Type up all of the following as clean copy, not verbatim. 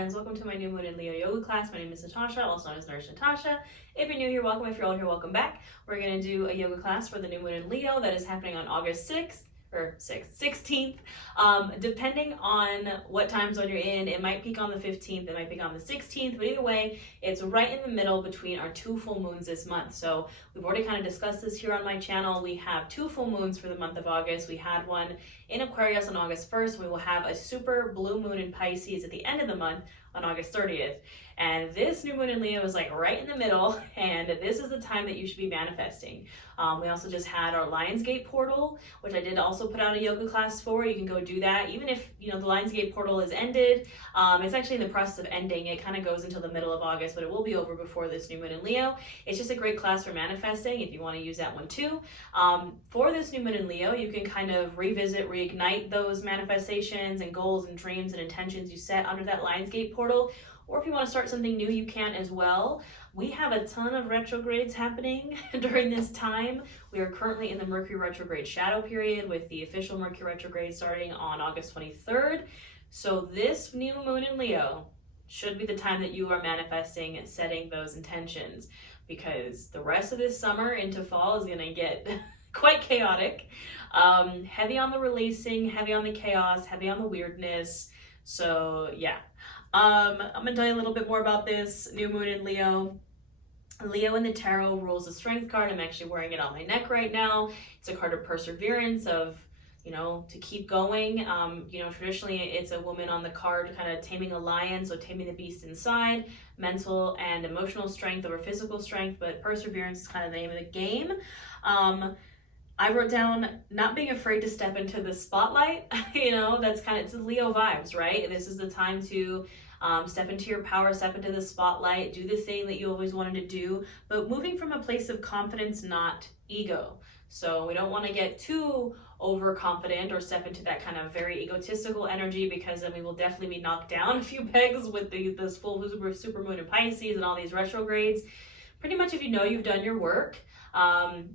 friends, welcome to my new Moon in Leo yoga class. My name is Natasha, also known as Nurse Natasha. If you're new here, welcome. If you're old here, welcome back. We're going to do a yoga class for the new Moon in Leo that is happening on August 16th. Depending on what time zone you're in, it might peak on the 15th, it might peak on the 16th, but either way, it's right in the middle between our two full moons this month. So we've already kind of discussed this here on my channel. We have two full moons for the month of August. We had one in Aquarius on August 1st. We will have a super blue moon in Pisces at the end of the month on August 30th. And this new moon in Leo is like right in the middle, and this is the time that you should be manifesting. We also just had our Lionsgate portal, which I did also put out a yoga class for. You can go do that. Even if, the Lionsgate portal is ended, it's actually in the process of ending. It kind of goes until the middle of August, but it will be over before this new moon in Leo. It's just a great class for manifesting if you want to use that one too. For this new moon in Leo, you can kind of revisit, reignite those manifestations and goals and dreams and intentions you set under that Lionsgate portal. Or if you want to start something new, you can as well. We have a ton of retrogrades happening during this time. We are currently in the Mercury retrograde shadow period with the official Mercury retrograde starting on August 23rd. So this new moon in Leo should be the time that you are manifesting and setting those intentions, because the rest of this summer into fall is going to get quite chaotic. Heavy on the releasing, heavy on the chaos, heavy on the weirdness. So yeah. I'm going to tell you a little bit more about this new moon in Leo. Leo in the tarot rules the strength card. I'm actually wearing it on my neck right now. It's a card of perseverance, of, to keep going. Traditionally it's a woman on the card kind of taming a lion, so taming the beast inside, mental and emotional strength over physical strength, but perseverance is kind of the name of the game. I wrote down not being afraid to step into the spotlight. That's it's Leo vibes, right? This is the time to step into your power, step into the spotlight, do the thing that you always wanted to do, but moving from a place of confidence, not ego. So we don't want to get too overconfident or step into that kind of very egotistical energy, because then we will definitely be knocked down a few pegs with this full super moon in Pisces and all these retrogrades. Pretty much if you've done your work,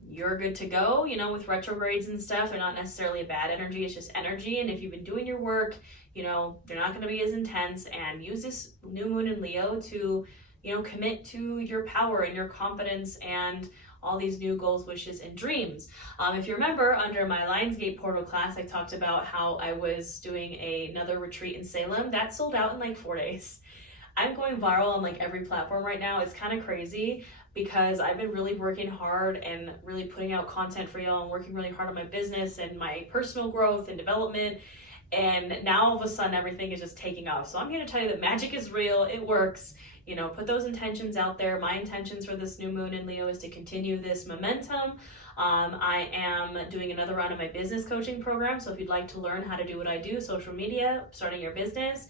you're good to go. With retrogrades and stuff, they're not necessarily a bad energy, it's just energy. And if you've been doing your work, they're not going to be as intense. And use this new moon in Leo to, commit to your power and your confidence and all these new goals, wishes, and dreams. If you remember, under my Lionsgate portal class, I talked about how I was doing another retreat in Salem. That sold out in like 4 days. I'm going viral on every platform right now. It's kind of crazy, because I've been really working hard and really putting out content for y'all and working really hard on my business and my personal growth and development. And now all of a sudden everything is just taking off. So I'm here to tell you that magic is real. It works. Put those intentions out there. My intentions for this new moon in Leo is to continue this momentum. I am doing another round of my business coaching program. So if you'd like to learn how to do what I do, social media, starting your business,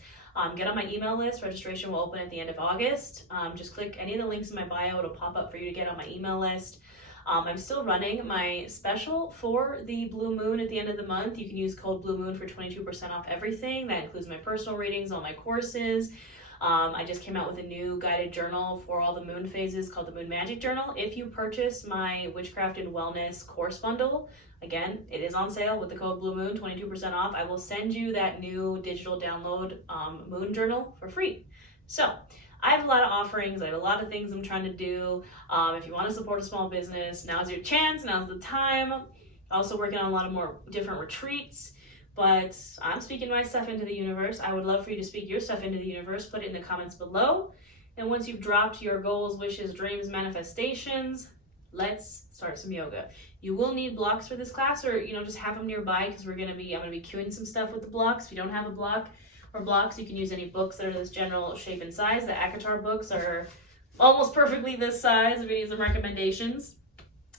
get on my email list. Registration will open at the end of August. Just click any of the links in my bio. It'll pop up for you to get on my email list. I'm still running my special for the blue moon at the end of the month. You can use code Blue Moon for 22% off everything. That includes my personal readings, all my courses. I just came out with a new guided journal for all the moon phases called the Moon Magic Journal. If you purchase my Witchcraft and Wellness course bundle, again, it is on sale with the code Blue Moon, 22% off. I will send you that new digital download moon journal for free. So I have a lot of offerings. I have a lot of things I'm trying to do. If you want to support a small business, now's your chance. Now's the time. Also working on a lot of more different retreats. But I'm speaking my stuff into the universe. I would love for you to speak your stuff into the universe. Put it in the comments below. And once you've dropped your goals, wishes, dreams, manifestations, let's start some yoga. You will need blocks for this class, or just have them nearby, because I'm gonna be cueing some stuff with the blocks. If you don't have a block or blocks, you can use any books that are this general shape and size. The ACOTAR books are almost perfectly this size if you need some recommendations.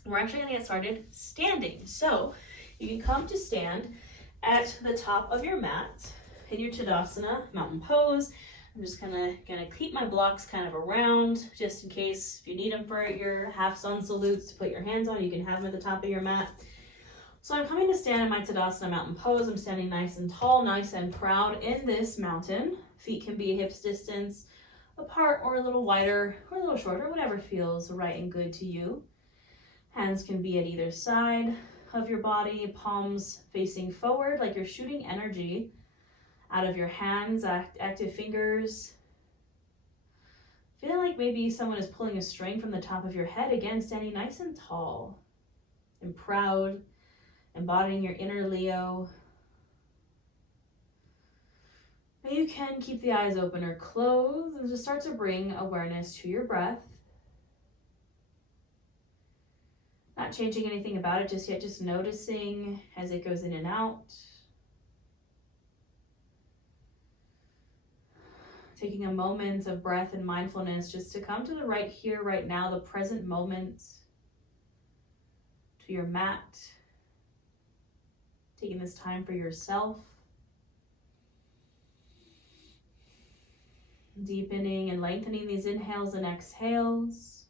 We're actually gonna get started standing. So you can come to stand at the top of your mat in your Tadasana, mountain pose. I'm just gonna keep my blocks kind of around, just in case if you need them for your half sun salutes to put your hands on, you can have them at the top of your mat. So I'm coming to stand in my Tadasana mountain pose. I'm standing nice and tall, nice and proud in this mountain. Feet can be hips distance apart, or a little wider, or a little shorter, whatever feels right and good to you. Hands can be at either side of your body, palms facing forward like you're shooting energy out of your hands, active fingers Feel like maybe someone is pulling a string from the top of your head. Again, standing nice and tall and proud, embodying your inner Leo. Now you can keep the eyes open or closed and just start to bring awareness to your breath. Not changing anything about it just yet, just noticing as it goes in and out. Taking a moment of breath and mindfulness just to come to the right here, right now, the present moment, to your mat. Taking this time for yourself. Deepening and lengthening these inhales and exhales.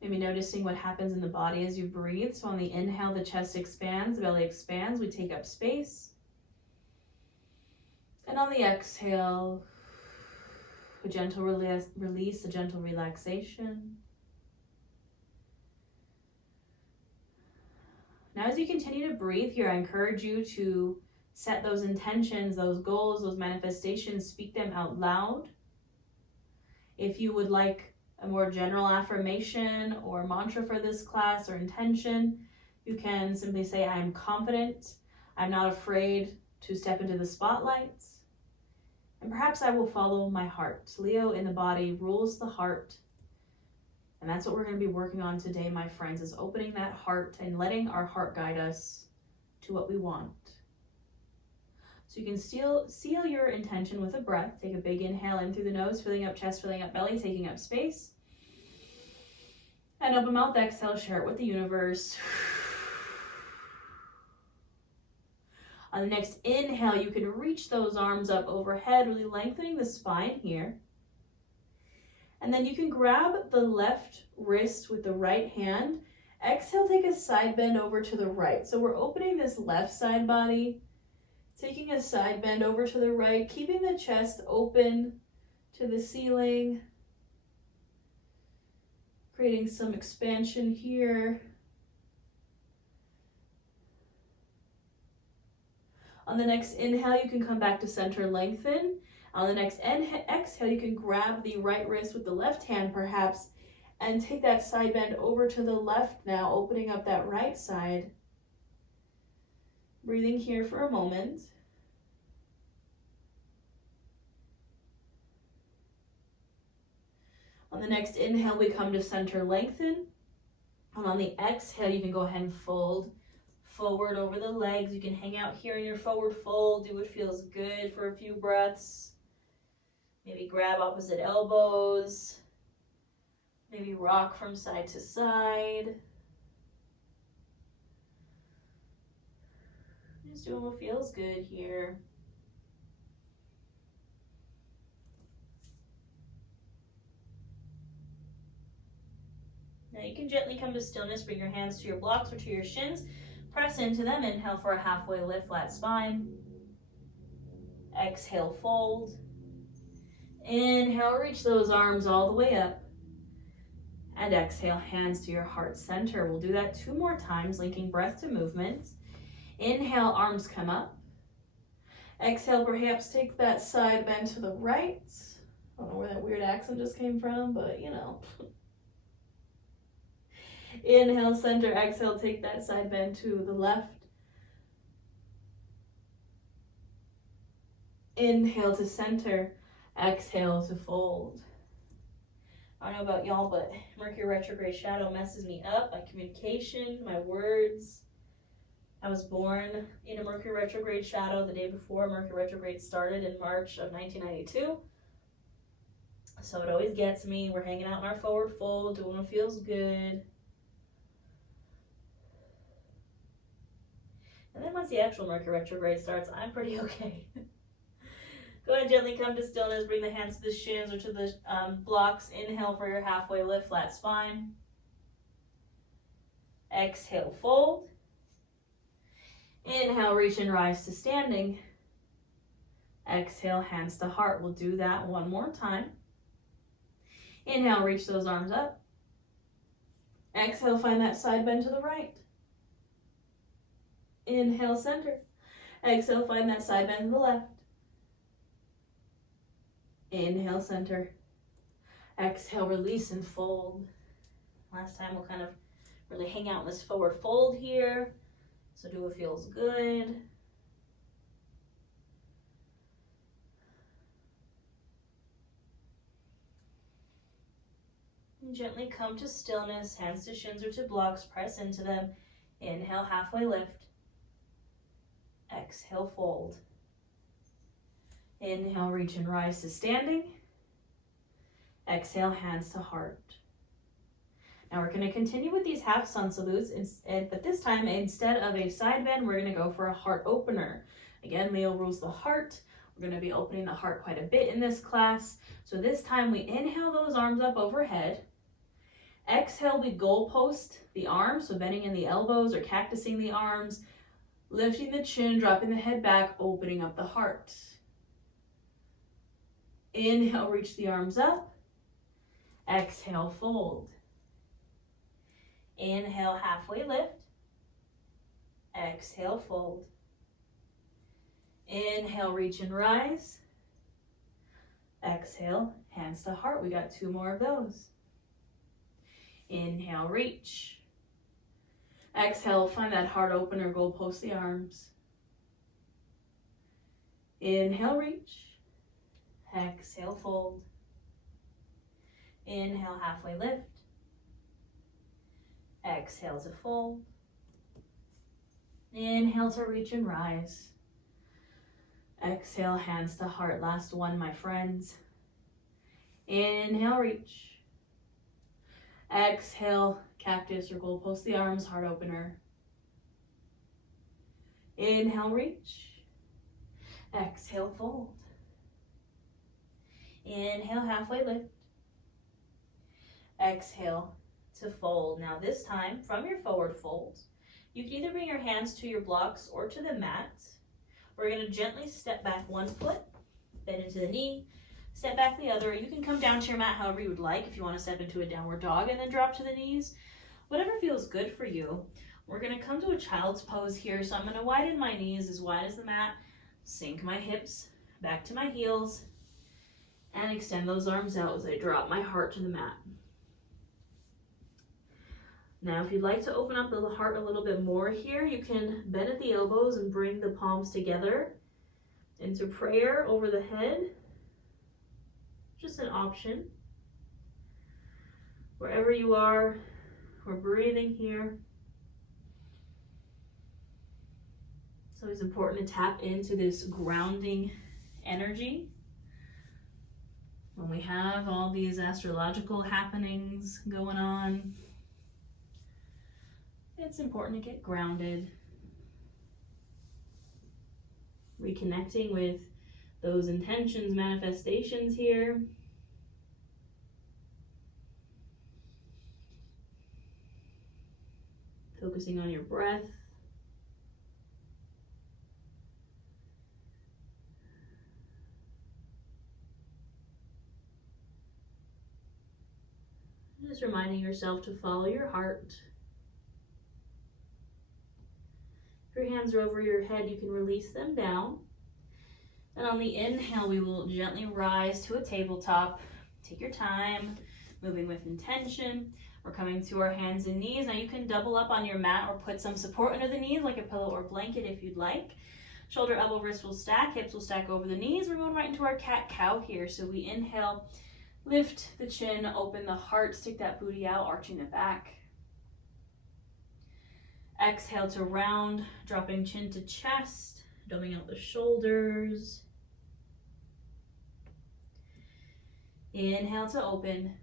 Maybe noticing what happens in the body as you breathe. So on the inhale, the chest expands, the belly expands, we take up space. And on the exhale, a gentle release, a gentle relaxation. Now as you continue to breathe here, I encourage you to set those intentions, those goals, those manifestations, speak them out loud. If you would like a more general affirmation or mantra for this class or intention, you can simply say, I am confident, I'm not afraid to step into the spotlight, and perhaps I will follow my heart. Leo in the body rules the heart, and that's what we're going to be working on today, my friends, is opening that heart and letting our heart guide us to what we want. So you can seal your intention with a breath. Take a big inhale in through the nose, filling up chest, filling up belly, taking up space. And open mouth, exhale, share it with the universe. On the next inhale, you can reach those arms up overhead, really lengthening the spine here. And then you can grab the left wrist with the right hand. Exhale, take a side bend over to the right. So we're opening this left side body, taking a side bend over to the right, keeping the chest open to the ceiling, creating some expansion here. On the next inhale, you can come back to center, lengthen. On the next exhale, you can grab the right wrist with the left hand perhaps and take that side bend over to the left now, opening up that right side. Breathing here for a moment. On the next inhale, we come to center, lengthen. And on the exhale, you can go ahead and fold forward over the legs. You can hang out here in your forward fold. Do what feels good for a few breaths. Maybe grab opposite elbows. Maybe rock from side to side. Just doing what feels good here. Now you can gently come to stillness, bring your hands to your blocks or to your shins. Press into them, inhale for a halfway lift, flat spine. Exhale, fold. Inhale, reach those arms all the way up. And exhale, hands to your heart center. We'll do that 2 more times, linking breath to movement. Inhale, arms come up. Exhale, perhaps take that side bend to the right. I don't know where that weird accent just came from, but you know. Inhale, center, exhale, take that side bend to the left. Inhale to center, exhale to fold. I don't know about y'all, but Mercury retrograde shadow messes me up, my communication, my words. I was born in a Mercury retrograde shadow the day before Mercury retrograde started in March of 1992. So it always gets me. We're hanging out in our forward fold, doing what feels good. And then once the actual Mercury retrograde starts, I'm pretty okay. Go ahead and gently come to stillness. Bring the hands to the shins or to the blocks. Inhale for your halfway lift, flat spine. Exhale, fold. Inhale, reach and rise to standing. Exhale, hands to heart. We'll do that 1 more time. Inhale, reach those arms up. Exhale, find that side bend to the right. Inhale, center. Exhale, find that side bend to the left. Inhale, center. Exhale, release and fold. Last time we'll kind of really hang out in this forward fold here. So do what feels good. And gently come to stillness, hands to shins or to blocks, press into them. Inhale, halfway lift. Exhale, fold. Inhale, reach and rise to standing. Exhale, hands to heart. Now we're going to continue with these half sun salutes, but this time instead of a side bend, we're going to go for a heart opener. Again, Leo rules the heart. We're going to be opening the heart quite a bit in this class. So this time we inhale those arms up overhead. Exhale, we goalpost the arms, so bending in the elbows or cactusing the arms, lifting the chin, dropping the head back, opening up the heart. Inhale, reach the arms up. Exhale, fold. Inhale, halfway lift. Exhale, fold. Inhale, reach and rise. Exhale, hands to heart. We got 2 more of those. Inhale, reach. Exhale, find that heart opener, goalpost the arms. Inhale, reach. Exhale, fold. Inhale, halfway lift. Exhale to fold. Inhale to reach and rise. Exhale, hands to heart. Last one, my friends. Inhale, reach. Exhale, cactus or goalpost the arms, heart opener. Inhale, reach. Exhale, fold. Inhale, halfway lift. Exhale to fold. Now this time, from your forward fold, you can either bring your hands to your blocks or to the mat. We're going to gently step back 1 foot, bend into the knee, step back the other. You can come down to your mat however you would like. If you want to step into a downward dog and then drop to the knees, whatever feels good for you. We're going to come to a child's pose here. So I'm going to widen my knees as wide as the mat, sink my hips back to my heels, and extend those arms out as I drop my heart to the mat. Now, if you'd like to open up the heart a little bit more here, you can bend at the elbows and bring the palms together into prayer over the head. Just an option. Wherever you are, we're breathing here. It's always important to tap into this grounding energy. When we have all these astrological happenings going on, it's important to get grounded. Reconnecting with those intentions, manifestations here. Focusing on your breath. Just reminding yourself to follow your heart. If your hands are over your head, you can release them down. And on the inhale, we will gently rise to a tabletop. Take your time, moving with intention. We're coming to our hands and knees. Now you can double up on your mat or put some support under the knees, like a pillow or blanket if you'd like. Shoulder, elbow, wrist will stack, hips will stack over the knees. We're going right into our cat-cow here. So we inhale, lift the chin, open the heart, stick that booty out, arching the back. Exhale to round, dropping chin to chest, dumbing out the shoulders. Inhale to open.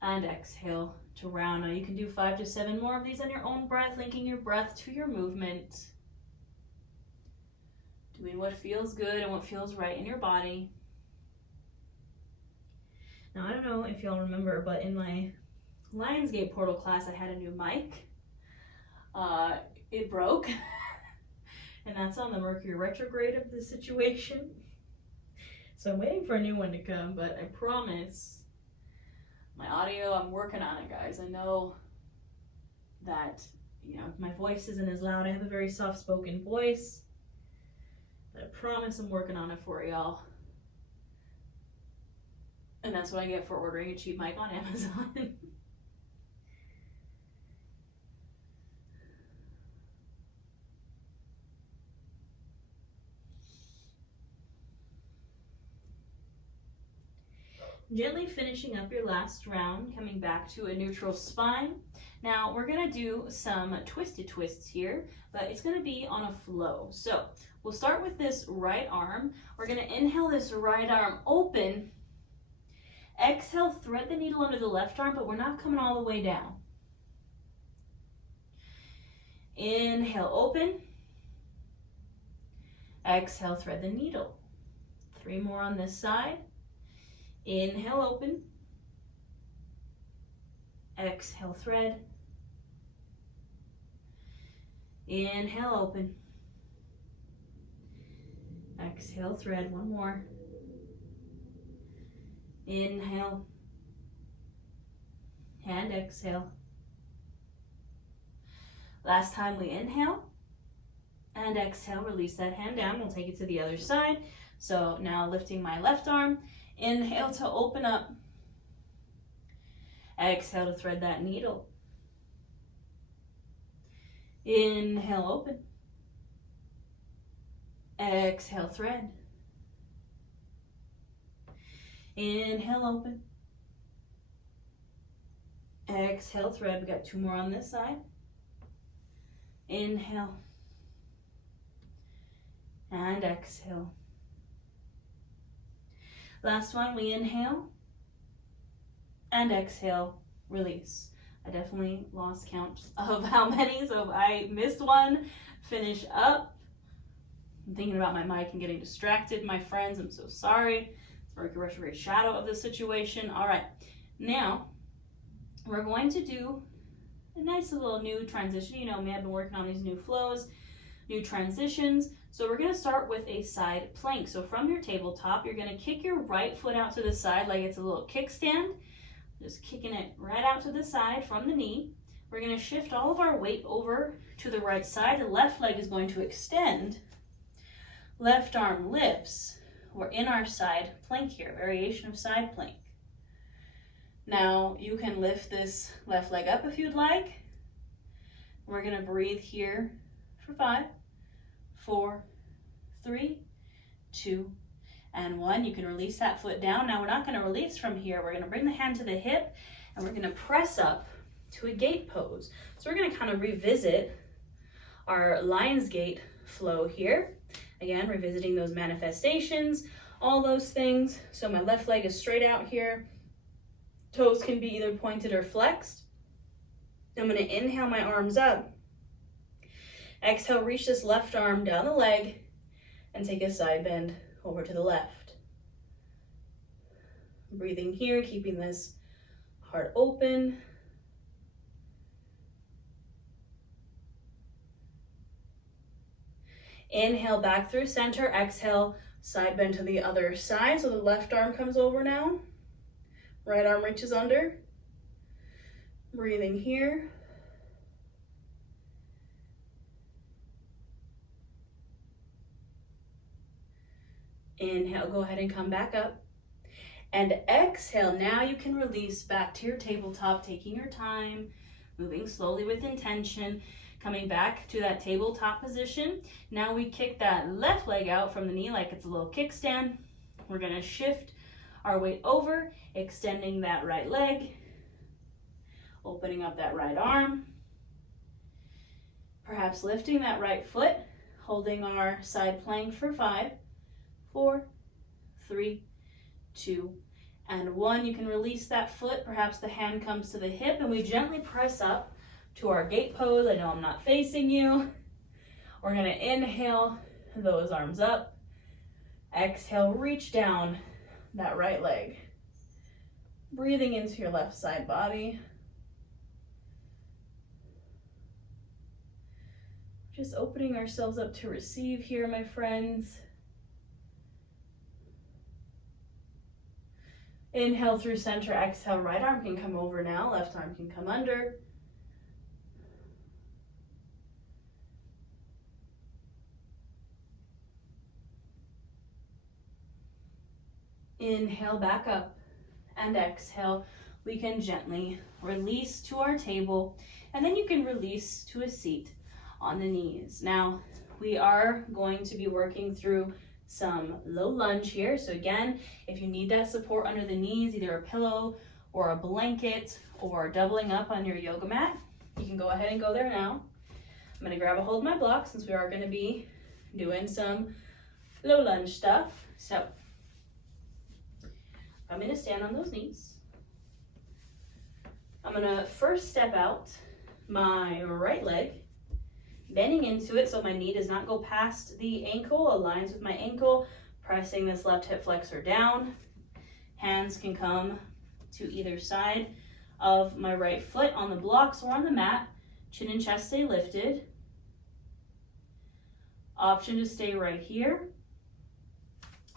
And exhale to round. Now you can do 5 to 7 more of these on your own breath, linking your breath to your movement. Doing what feels good and what feels right in your body. Now I don't know if y'all remember, but in my Lionsgate portal class, I had a new mic. It broke, and that's on the Mercury retrograde of the situation. So I'm waiting for a new one to come, but I promise my audio, I'm working on it, guys. I know that, my voice isn't as loud. I have a very soft-spoken voice, but I promise I'm working on it for y'all. And that's what I get for ordering a cheap mic on Amazon. Gently finishing up your last round, coming back to a neutral spine. Now we're gonna do some twisted twists here, but it's gonna be on a flow. So we'll start with this right arm. We're gonna inhale this right arm open. Exhale, thread the needle under the left arm, but we're not coming all the way down. Inhale, open. Exhale, thread the needle. 3 more on this side. Inhale, open. Exhale, thread. Inhale, open. Exhale, thread. 1 more. Inhale. And exhale. Last time we inhale. And exhale, release that hand down. We'll take it to the other side. So now lifting my left arm. Inhale to open up. Exhale to thread that needle. Inhale, open. Exhale, thread. Inhale, open. Exhale, thread. We got 2 more on this side. Inhale. And exhale. Last one, we inhale and exhale, release. I definitely lost count of how many, so if I missed one, finish up. I'm thinking about my mic and getting distracted, my friends. I'm so sorry. It's Mercury retrograde shadow of the situation. All right, now we're going to do a nice little new transition. You know me, I've been working on these new flows, new transitions. So we're gonna start with a side plank. So from your tabletop, you're gonna kick your right foot out to the side like it's a little kickstand. Just kicking it right out to the side from the knee. We're gonna shift all of our weight over to the right side. The left leg is going to extend. Left arm lifts. We're in our side plank here, variation of side plank. Now you can lift this left leg up if you'd like. We're gonna breathe here for 5, 4, 3, 2, and 1. You can release that foot down. Now we're not going to release from here. We're going to bring the hand to the hip and we're going to press up to a gate pose. So we're going to kind of revisit our lion's gate flow here. Again, revisiting those manifestations, all those things. So my left leg is straight out here. Toes can be either pointed or flexed. I'm going to inhale my arms up. Exhale, reach this left arm down the leg and take a side bend over to the left. Breathing here, keeping this heart open. Inhale back through center, exhale, side bend to the other side. So the left arm comes over now. Right arm reaches under. Breathing here. Inhale, go ahead and come back up. And exhale, now you can release back to your tabletop, taking your time, moving slowly with intention, coming back to that tabletop position. Now we kick that left leg out from the knee like it's a little kickstand. We're gonna shift our weight over, extending that right leg, opening up that right arm, perhaps lifting that right foot, holding our side plank for 5, 4, 3, 2, and 1. You can release that foot. Perhaps the hand comes to the hip and we gently press up to our gate pose. I know I'm not facing you. We're going to inhale those arms up. Exhale, reach down that right leg. Breathing into your left side body. Just opening ourselves up to receive here, my friends. Inhale through center, exhale, right arm can come over now, left arm can come under. Inhale back up, and exhale. We can gently release to our table, and then you can release to a seat on the knees. Now, we are going to be working through some low lunge here. So again, if you need that support under the knees, either a pillow or a blanket or doubling up on your yoga mat, you can go ahead and go there now. I'm gonna grab a hold of my block since we are gonna be doing some low lunge stuff. So I'm gonna stand on those knees. I'm gonna first step out my right leg, bending into it so my knee does not go past the ankle, aligns with my ankle, pressing this left hip flexor down. Hands can come to either side of my right foot on the blocks or on the mat. Chin and chest stay lifted. Option to stay right here.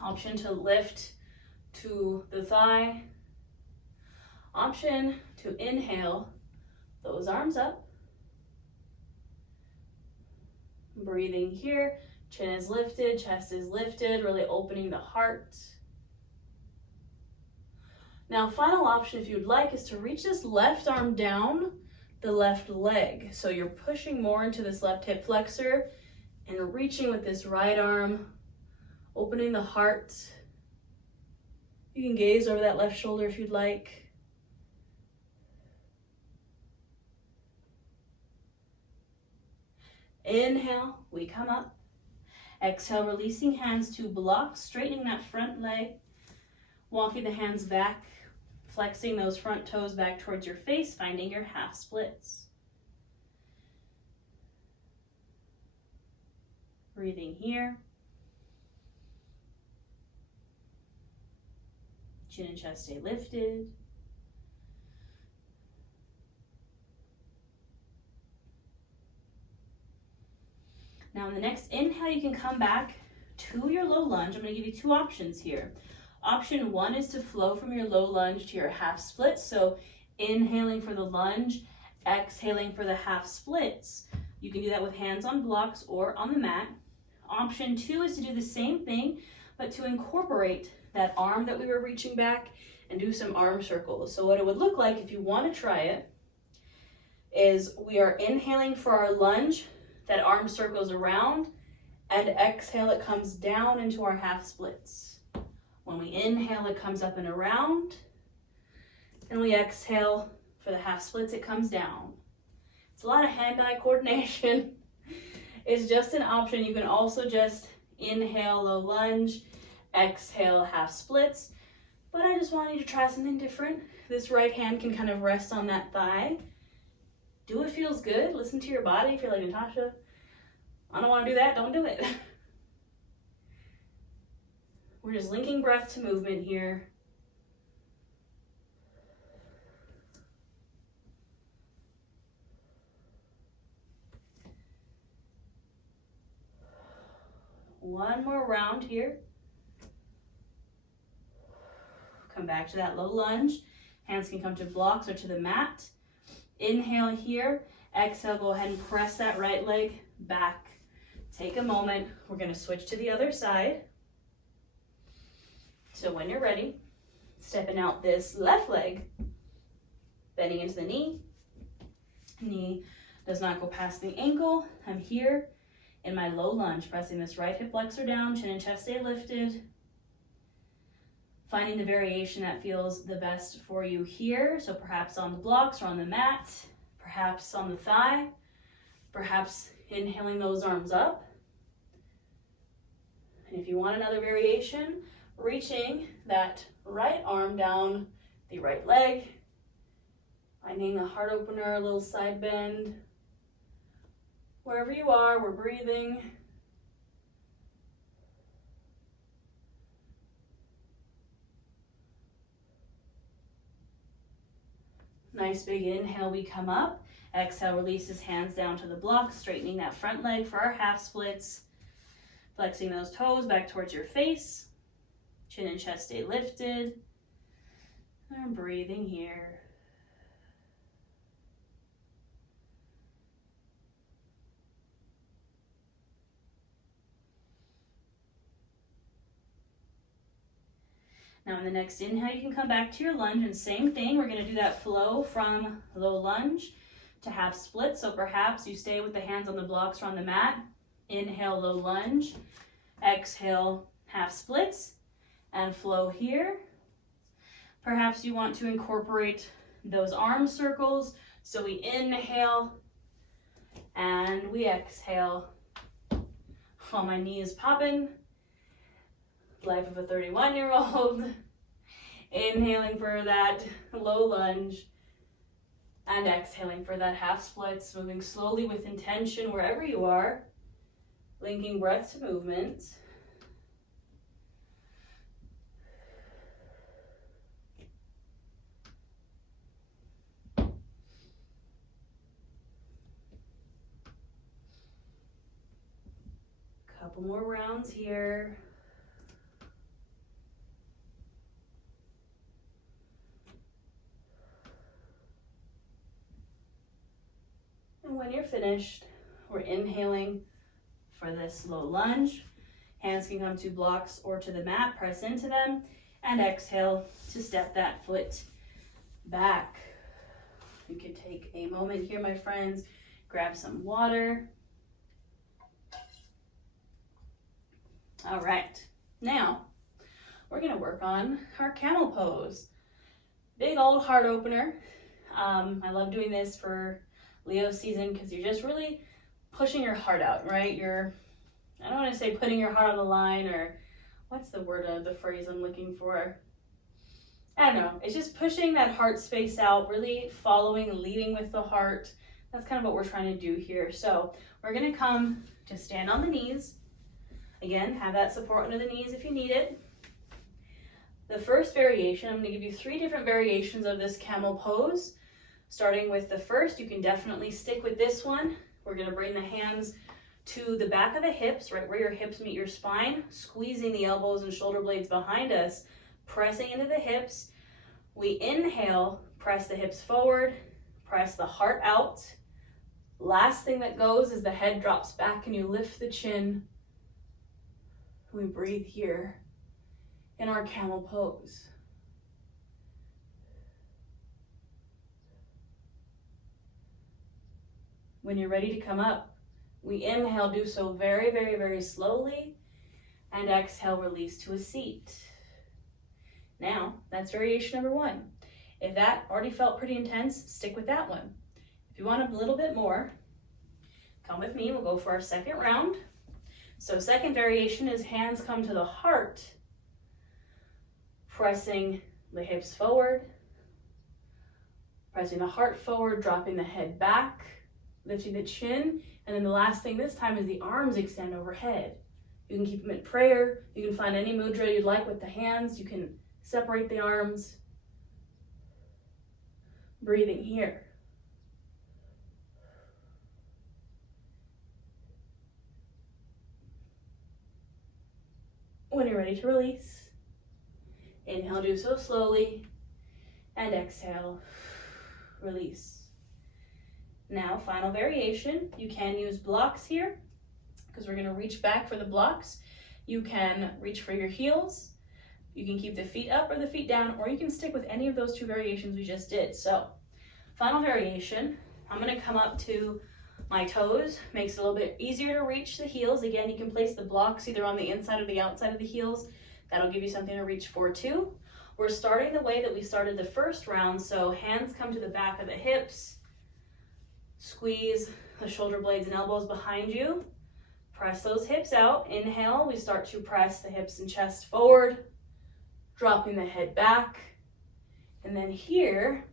Option to lift to the thigh. Option to inhale those arms up. Breathing here, chin is lifted, chest is lifted, really opening the heart. Now, final option, if you would like, is to reach this left arm down the left leg. So you're pushing more into this left hip flexor and reaching with this right arm, opening the heart. You can gaze over that left shoulder if you'd like. Inhale, we come up. Exhale, releasing hands to blocks, straightening that front leg, walking the hands back, flexing those front toes back towards your face, finding your half splits. Breathing here. Chin and chest stay lifted. Now in the next inhale, you can come back to your low lunge. I'm going to give you two options here. Option one is to flow from your low lunge to your half splits. So inhaling for the lunge, exhaling for the half splits. You can do that with hands on blocks or on the mat. Option two is to do the same thing, but to incorporate that arm that we were reaching back and do some arm circles. So what it would look like if you want to try it is we are inhaling for our lunge, that arm circles around, and exhale, it comes down into our half splits. When we inhale, it comes up and around, and we exhale for the half splits, it comes down. It's a lot of hand-eye coordination. It's just an option. You can also just inhale, low lunge, exhale, half splits, but I just want you to try something different. This right hand can kind of rest on that thigh. Do what feels good. Listen to your body. If you're like, Natasha, I don't want to do that, don't do it. We're just linking breath to movement here. One more round here. Come back to that low lunge. Hands can come to blocks or to the mat. Inhale here. Exhale, go ahead and press that right leg back. Take a moment. We're going to switch to the other side. So when you're ready, stepping out this left leg, bending into the knee. Knee does not go past the ankle. I'm here in my low lunge, pressing this right hip flexor down, chin and chest stay lifted. Finding the variation that feels the best for you here. So perhaps on the blocks or on the mat, perhaps on the thigh, perhaps inhaling those arms up. And if you want another variation, reaching that right arm down the right leg, finding the heart opener, a little side bend. Wherever you are, we're breathing. Nice big inhale, we come up. Exhale, releases hands down to the block, straightening that front leg for our half splits. Flexing those toes back towards your face. Chin and chest stay lifted. And breathing here. Now in the next inhale, you can come back to your lunge, and same thing, we're gonna do that flow from low lunge to half split. So perhaps you stay with the hands on the blocks or on the mat. Inhale, low lunge. Exhale, half splits, and flow here. Perhaps you want to incorporate those arm circles. So we inhale and we exhale. While my knee is popping. Life of a 31-year-old. Inhaling for that low lunge and exhaling for that half splits, moving slowly with intention wherever you are, linking breath to movement. Couple more rounds here. And when you're finished, we're inhaling for this low lunge. Hands can come to blocks or to the mat, press into them, and exhale to step that foot back. You can take a moment here, my friends, grab some water. All right, now we're gonna work on our camel pose. Big old heart opener. I love doing this for Leo season because you're just really pushing your heart out, right? I don't want to say putting your heart on the line, or what's the word of the phrase I'm looking for? I don't know. It's just pushing that heart space out, really following, leading with the heart. That's kind of what we're trying to do here. So we're going to come to stand on the knees. Again, have that support under the knees if you need it. The first variation, I'm going to give you 3 different variations of this camel pose. Starting with the first, you can definitely stick with this one. We're going to bring the hands to the back of the hips, right where your hips meet your spine, squeezing the elbows and shoulder blades behind us, pressing into the hips. We inhale, press the hips forward, press the heart out. Last thing that goes is the head drops back and you lift the chin. We breathe here in our camel pose. When you're ready to come up, we inhale, do so very, very, very slowly, and exhale, release to a seat. Now, that's variation number 1. If that already felt pretty intense, stick with that one. If you want a little bit more, come with me, we'll go for our second round. So second variation is hands come to the heart, pressing the hips forward, pressing the heart forward, dropping the head back, lifting the chin, and then the last thing this time is the arms extend overhead. You can keep them in prayer. You can find any mudra you'd like with the hands. You can separate the arms. Breathing here. When you're ready to release, inhale, do so slowly, and exhale, release. Now, final variation, you can use blocks here because we're going to reach back for the blocks. You can reach for your heels. You can keep the feet up or the feet down, or you can stick with any of those 2 variations we just did. So, final variation, I'm going to come up to my toes. Makes it a little bit easier to reach the heels. Again, you can place the blocks either on the inside or the outside of the heels. That'll give you something to reach for too. We're starting the way that we started the first round, so hands come to the back of the hips. Squeeze the shoulder blades and elbows behind you. Press those hips out. Inhale, we start to press the hips and chest forward, dropping the head back. And then here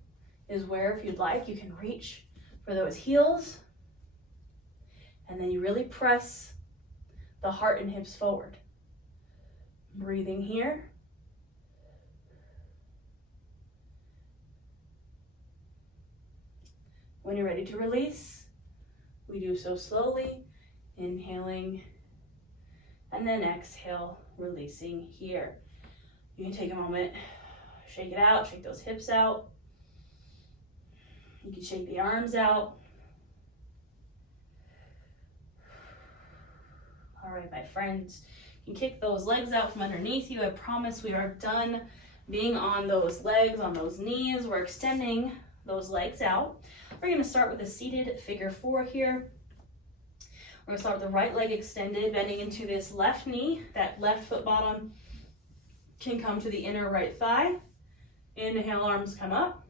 is where, if you'd like, you can reach for those heels. And then you really press the heart and hips forward. Breathing here. When you're ready to release, we do so slowly, inhaling, and then exhale, releasing here. You can take a moment, shake it out, shake those hips out. You can shake the arms out. All right, my friends, You can kick those legs out from underneath you. I promise we are done being on those legs, on those knees. We're extending those legs out. We're going to start with a seated figure 4 here. We're going to start with the right leg extended, bending into this left knee. That left foot bottom can come to the inner right thigh. Inhale, arms come up.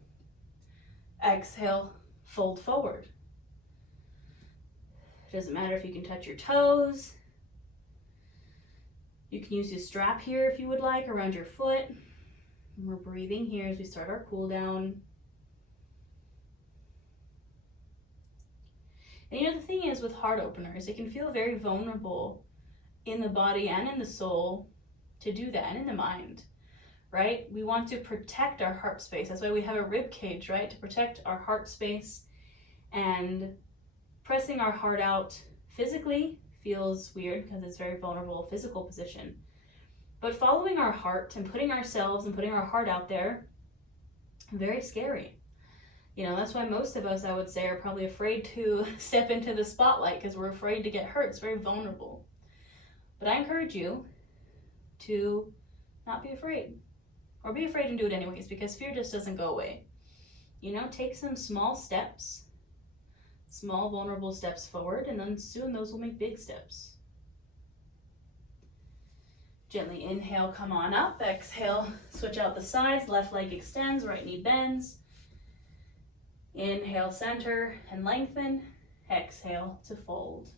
Exhale, fold forward. It doesn't matter if you can touch your toes. You can use your strap here if you would like around your foot. And we're breathing here as we start our cool down. And the thing is with heart openers, it can feel very vulnerable in the body and in the soul to do that, and in the mind, right? We want to protect our heart space. That's why we have a rib cage, right? To protect our heart space. And pressing our heart out physically feels weird because it's a very vulnerable physical position. But following our heart and putting ourselves and putting our heart out there, very scary. That's why most of us, I would say, are probably afraid to step into the spotlight because we're afraid to get hurt. It's very vulnerable. But I encourage you to not be afraid, or be afraid and do it anyways, because fear just doesn't go away. Take some small steps, small vulnerable steps forward, and then soon those will make big steps. Gently inhale, come on up. Exhale, switch out the sides. Left leg extends, right knee bends. Inhale, center and lengthen. Exhale to fold.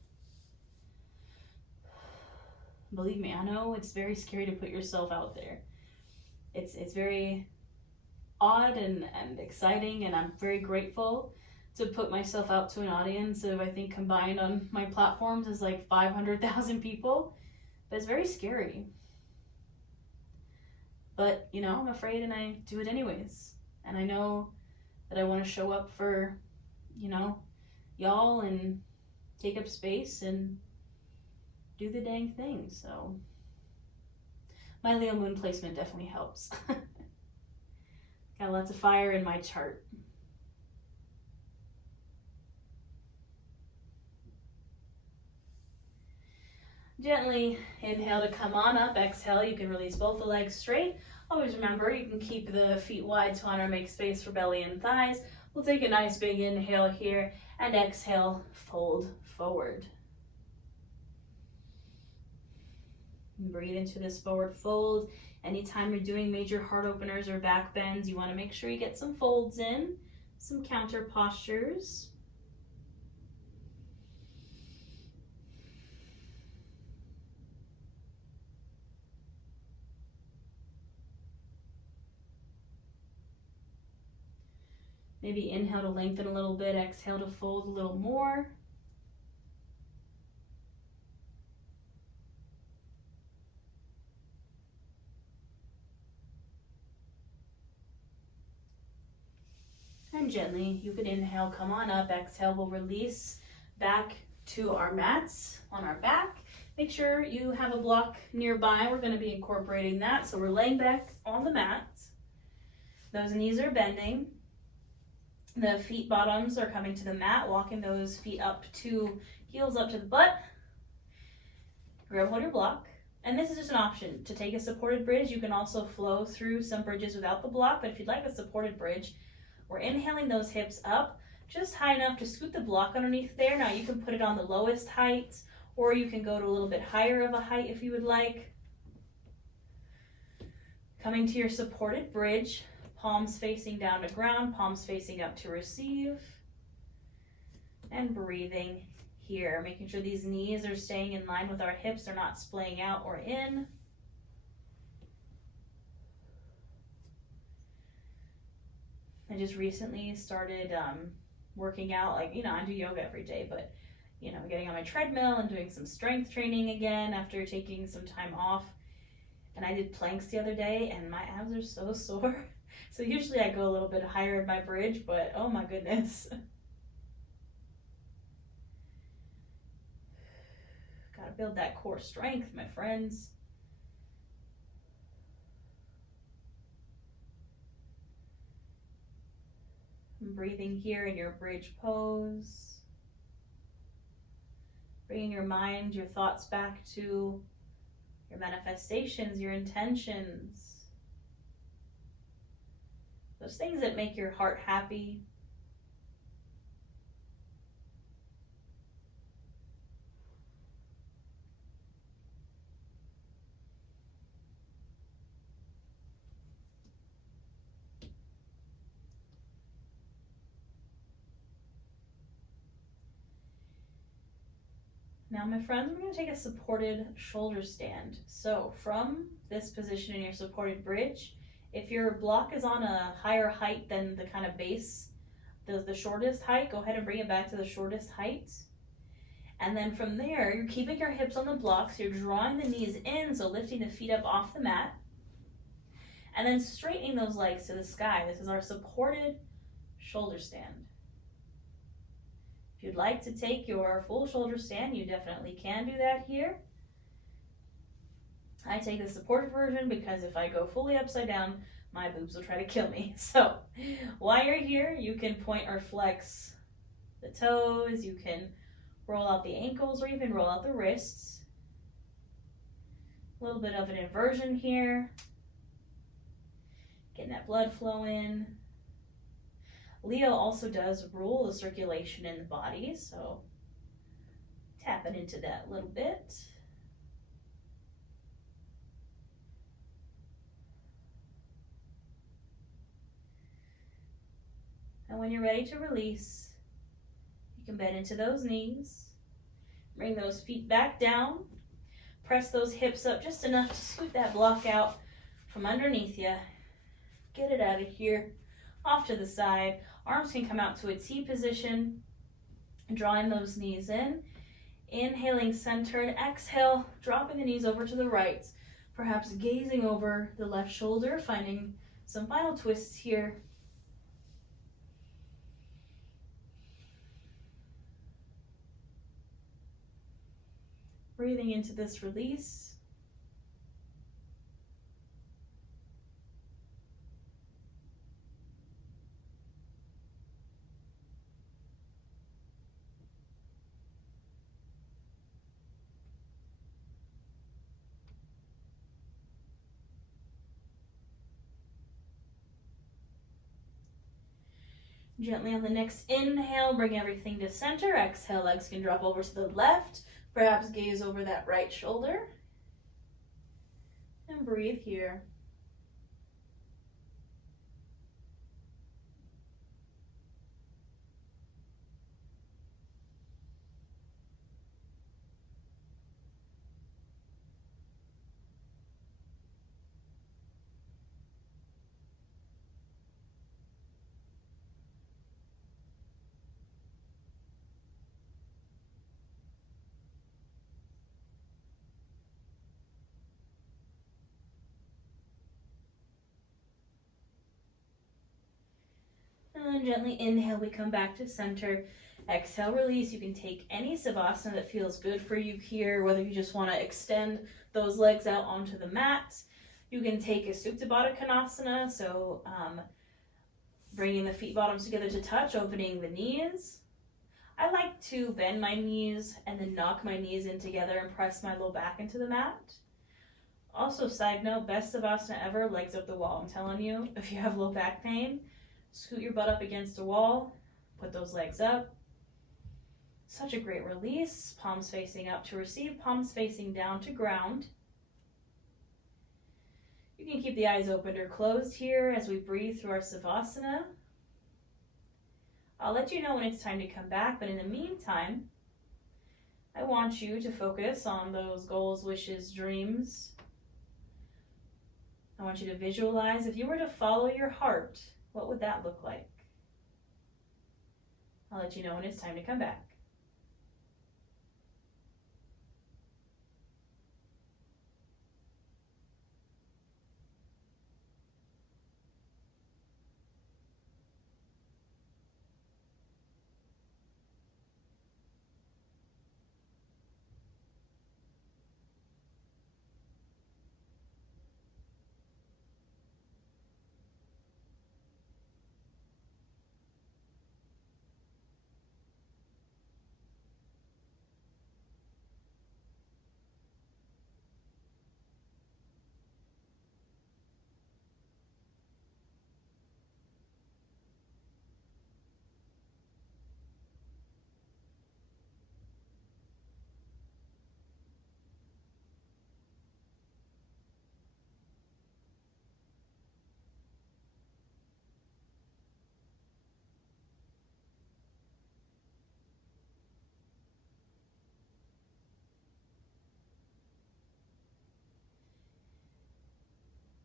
Believe me, I know it's very scary to put yourself out there. It's very odd and exciting, and I'm very grateful to put myself out to an audience of, I think, combined on my platforms is like 500,000 people. But it's very scary. But, I'm afraid and I do it anyways. And I know that I want to show up for, y'all and take up space and do the dang thing. So my Leo moon placement definitely helps. Got lots of fire in my chart. Gently inhale to come on up. Exhale, you can release both the legs straight. Always remember, you can keep the feet wide to honor, make space for belly and thighs. We'll take a nice big inhale here, and exhale, fold forward. And breathe into this forward fold. Anytime you're doing major heart openers or back bends, you want to make sure you get some folds in, some counter postures. Maybe inhale to lengthen a little bit, exhale to fold a little more. And gently, you could inhale, come on up, exhale, we'll release back to our mats on our back. Make sure you have a block nearby. We're going to be incorporating that. So we're laying back on the mat. Those knees are bending. The feet bottoms are coming to the mat, walking those feet up to, heels up to the butt. Grab hold your block. And this is just an option. To take a supported bridge, you can also flow through some bridges without the block, but if you'd like a supported bridge, we're inhaling those hips up just high enough to scoot the block underneath there. Now you can put it on the lowest height, or you can go to a little bit higher of a height if you would like. Coming to your supported bridge. Palms facing down to ground, palms facing up to receive. And breathing here, making sure these knees are staying in line with our hips. They're not splaying out or in. I just recently started working out, I do yoga every day, but, getting on my treadmill and doing some strength training again after taking some time off. And I did planks the other day, and my abs are so sore. So usually I go a little bit higher in my bridge, but oh my goodness. Gotta build that core strength, my friends. And breathing here in your bridge pose. Bringing your mind, your thoughts back to your manifestations, your intentions, those things that make your heart happy. Now, my friends, we're going to take a supported shoulder stand. So from this position in your supported bridge, if your block is on a higher height than the kind of base, the shortest height, go ahead and bring it back to the shortest height. And then from there, you're keeping your hips on the block, so you're drawing the knees in, so lifting the feet up off the mat. And then straightening those legs to the sky. This is our supported shoulder stand. If you'd like to take your full shoulder stand, you definitely can do that here. I take the supported version because if I go fully upside down, my boobs will try to kill me. So while you're here, you can point or flex the toes, you can roll out the ankles or even roll out the wrists. A little bit of an inversion here. Getting that blood flow in. Leo also does rule the circulation in the body, so tapping into that a little bit. And when you're ready to release, you can bend into those knees, bring those feet back down, press those hips up just enough to scoot that block out from underneath you. Get it out of here, off to the side. Arms can come out to a T position, drawing those knees in. Inhaling centered, exhale, dropping the knees over to the right, perhaps gazing over the left shoulder, finding some final twists here. Breathing into this release. Gently on the next inhale, bring everything to center. Exhale, legs can drop over to the left. Perhaps gaze over that right shoulder. And breathe here. And gently inhale, we come back to center. Exhale, release. You can take any Savasana that feels good for you here, whether you just want to extend those legs out onto the mat. You can take a Supta Baddha Konasana, so bringing the feet bottoms together to touch, opening the knees. I like to bend my knees and then knock my knees in together and press my low back into the mat. Also, side note, best Savasana ever, legs up the wall. I'm telling you, if you have low back pain, scoot your butt up against a wall, put those legs up. Such a great release. Palms facing up to receive, palms facing down to ground. You can keep the eyes open or closed here as we breathe through our Savasana. I'll let you know when it's time to come back, but in the meantime, I want you to focus on those goals, wishes, dreams. I want you to visualize if you were to follow your heart, what would that look like? I'll let you know when it's time to come back.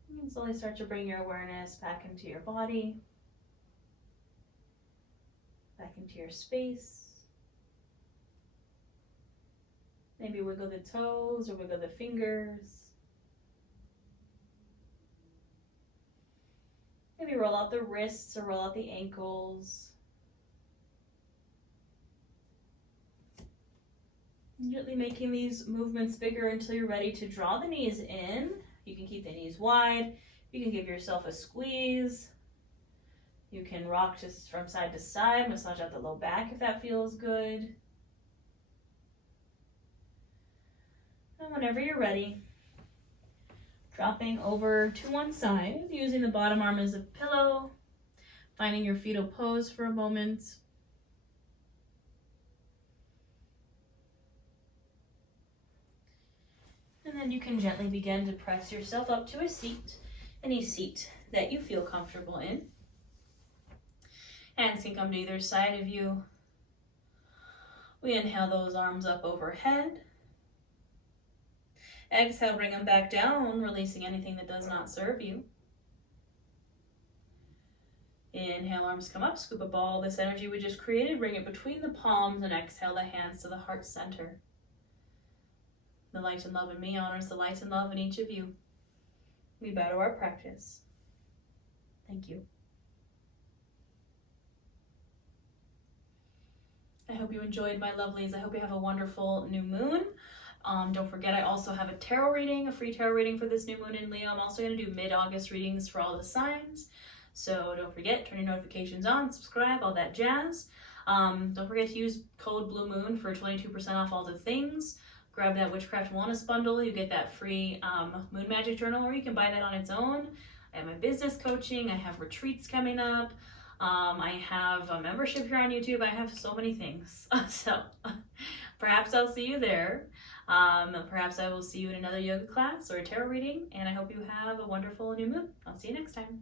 You can slowly start to bring your awareness back into your body, back into your space. Maybe wiggle the toes or wiggle the fingers. Maybe roll out the wrists or roll out the ankles. Gently making these movements bigger until you're ready to draw the knees in. You can keep the knees wide. You can give yourself a squeeze. You can rock just from side to side, massage out the low back if that feels good. And whenever you're ready, dropping over to one side, using the bottom arm as a pillow, finding your fetal pose for a moment. And then you can gently begin to press yourself up to a seat, any seat that you feel comfortable in. Hands can come to either side of you. We inhale those arms up overhead. Exhale, bring them back down, releasing anything that does not serve you. Inhale, arms come up, scoop up all this energy we just created, bring it between the palms, and exhale the hands to the heart center. The light and love in me honors the light and love in each of you. We bow to our practice. Thank you. I hope you enjoyed, my lovelies. I hope you have a wonderful new moon. Don't forget, I also have a tarot reading, a free tarot reading for this new moon in Leo. I'm also going to do mid-August readings for all the signs. So don't forget, turn your notifications on, subscribe, all that jazz. Don't forget to use code Blue Moon for 22% off all the things. Grab that Witchcraft Wellness bundle. You get that free Moon Magic Journal, or you can buy that on its own. I have my business coaching. I have retreats coming up. I have a membership here on YouTube. I have so many things. So perhaps I'll see you there. Perhaps I will see you in another yoga class or a tarot reading. And I hope you have a wonderful new moon. I'll see you next time.